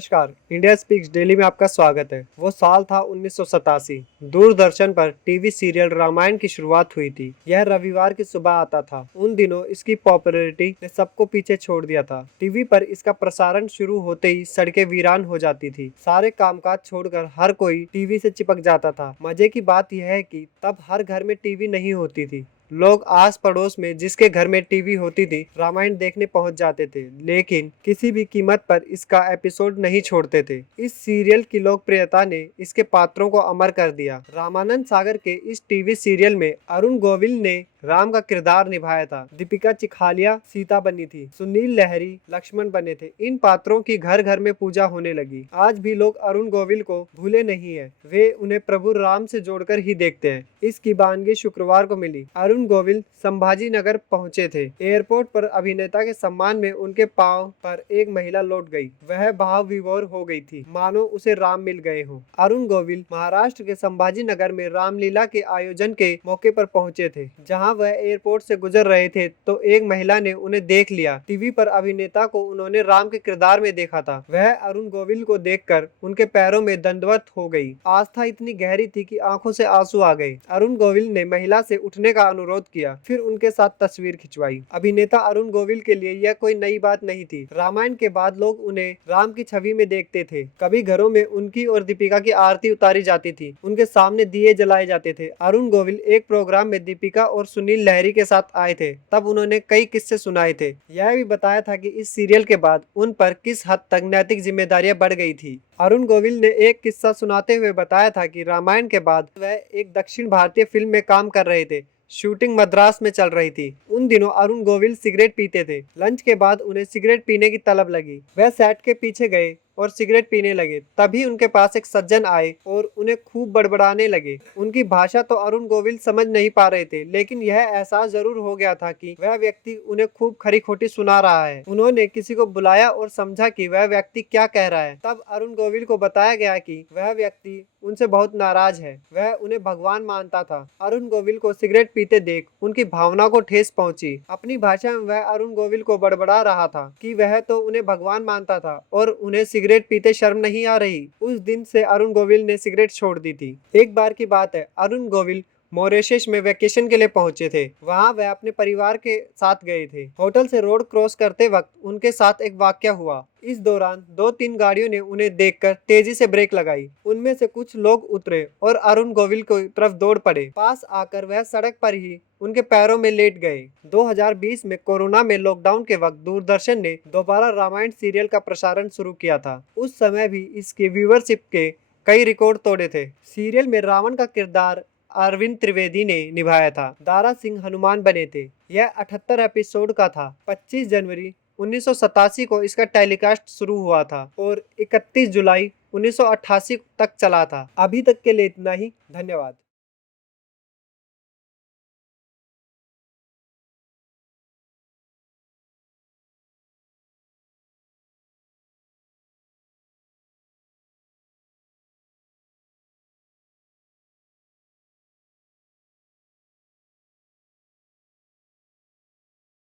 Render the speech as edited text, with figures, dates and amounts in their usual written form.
नमस्कार, India speaks daily में आपका स्वागत है। वो साल था 1987। दूरदर्शन पर टीवी सीरियल रामायण की शुरुआत हुई थी। यह रविवार की सुबह आता था। उन दिनों इसकी पॉपुलैरिटी ने सबको पीछे छोड़ दिया था। टीवी पर इसका प्रसारण शुरू होते ही सड़कें वीरान हो जाती थी। सारे कामकाज छोड़कर हर कोई टीवी से चिपक जाता था। मजे की बात यह है कि तब हर घर में टीवी नहीं होती थी। लोग आस पड़ोस में जिसके घर में टीवी होती थी रामायण देखने पहुंच जाते थे, लेकिन किसी भी कीमत पर इसका एपिसोड नहीं छोड़ते थे। इस सीरियल की लोकप्रियता ने इसके पात्रों को अमर कर दिया। रामानंद सागर के इस टीवी सीरियल में अरुण गोविल ने राम का किरदार निभाया था। दीपिका चिखालिया सीता बनी थी। सुनील लहरी लक्ष्मण बने थे। इन पात्रों की घर घर में पूजा होने लगी। आज भी लोग अरुण गोविल को भूले नहीं है। वे उन्हें प्रभु राम से जोड़कर ही देखते हैं। इसकी बानगी शुक्रवार को मिली। अरुण गोविल संभाजी नगर पहुंचे थे। एयरपोर्ट पर अभिनेता के सम्मान में उनके पांव पर एक महिला लौट गई। वह भाव विभोर हो गई थी, मानो उसे राम मिल गए हों। अरुण गोविल महाराष्ट्र के संभाजी नगर में रामलीला के आयोजन के मौके पर पहुंचे थे। जहां वह एयरपोर्ट से गुजर रहे थे तो एक महिला ने उन्हें देख लिया। टीवी पर अभिनेता को उन्होंने राम के किरदार में देखा था। वह अरुण गोविल को देखकर उनके पैरों में दंडवत हो गई। आस्था इतनी गहरी थी कि आंखों से आंसू आ गए। अरुण गोविल ने महिला से उठने का अनुरोध किया, फिर उनके साथ तस्वीर खिंचवाई। अभिनेता अरुण गोविल के लिए यह कोई नई बात नहीं थी। रामायण के बाद लोग उन्हें राम की छवि में देखते थे। कभी घरों में उनकी और दीपिका की आरती उतारी जाती थी। उनके सामने दिए जलाए जाते थे। अरुण गोविल एक प्रोग्राम में दीपिका और सुनील लहरी के साथ आए थे। तब उन्होंने कई किस्से सुनाए थे। यह भी बताया था कि इस सीरियल के बाद उन पर किस हद तक नैतिक जिम्मेदारियां बढ़ गई थी। अरुण गोविल ने एक किस्सा सुनाते हुए बताया था कि रामायण के बाद वह एक दक्षिण भारतीय फिल्म में काम कर रहे थे। शूटिंग मद्रास में चल रही थी। उन दिनों अरुण गोविल सिगरेट पीते थे। लंच के बाद उन्हें सिगरेट पीने की तलब लगी। वह सेट के पीछे गए और सिगरेट पीने लगे। तभी उनके पास एक सज्जन आए और उन्हें खूब बड़बड़ाने लगे। उनकी भाषा तो अरुण गोविल समझ नहीं पा रहे थे, लेकिन यह एहसास जरूर हो गया था कि वह व्यक्ति उन्हें खूब खरी खोटी सुना रहा है। उन्होंने किसी को बुलाया और समझा कि वह व्यक्ति क्या कह रहा है। तब अरुण गोविल को बताया गया कि वह व्यक्ति उनसे बहुत नाराज है। वह उन्हें भगवान मानता था। अरुण गोविल को सिगरेट पीते देख उनकी भावना को ठेस पहुंची। अपनी भाषा में वह अरुण गोविल को बड़बड़ा रहा था कि वह तो उन्हें भगवान मानता था और उन्हें सिगरेट पीते शर्म नहीं आ रही। उस दिन से अरुण गोविल ने सिगरेट छोड़ दी थी। एक बार की बात है, अरुण गोविल मॉरिशस में वेकेशन के लिए पहुंचे थे। वहां वह अपने परिवार के साथ गए थे। होटल से रोड क्रॉस करते वक्त उनके साथ एक वाकया हुआ। इस दौरान 2-3 गाड़ियों ने उन्हें देखकर तेजी से ब्रेक लगाई। उनमें से कुछ लोग उतरे और अरुण गोविल की तरफ दौड़ पड़े। पास आकर वह सड़क पर ही उनके पैरों में लेट गए। 2020 में कोरोना में लॉकडाउन के वक्त दूरदर्शन ने दोबारा रामायण सीरियल का प्रसारण शुरू किया था। उस समय भी इसके व्यूअरशिप के कई रिकॉर्ड तोड़े थे। सीरियल में रावण का किरदार अरविंद त्रिवेदी ने निभाया था। दारा सिंह हनुमान बने थे। यह 78 एपिसोड का था। 25 जनवरी 1987 को इसका टेलीकास्ट शुरू हुआ था और 31 जुलाई 1988 तक चला था। अभी तक के लिए इतना ही। धन्यवाद।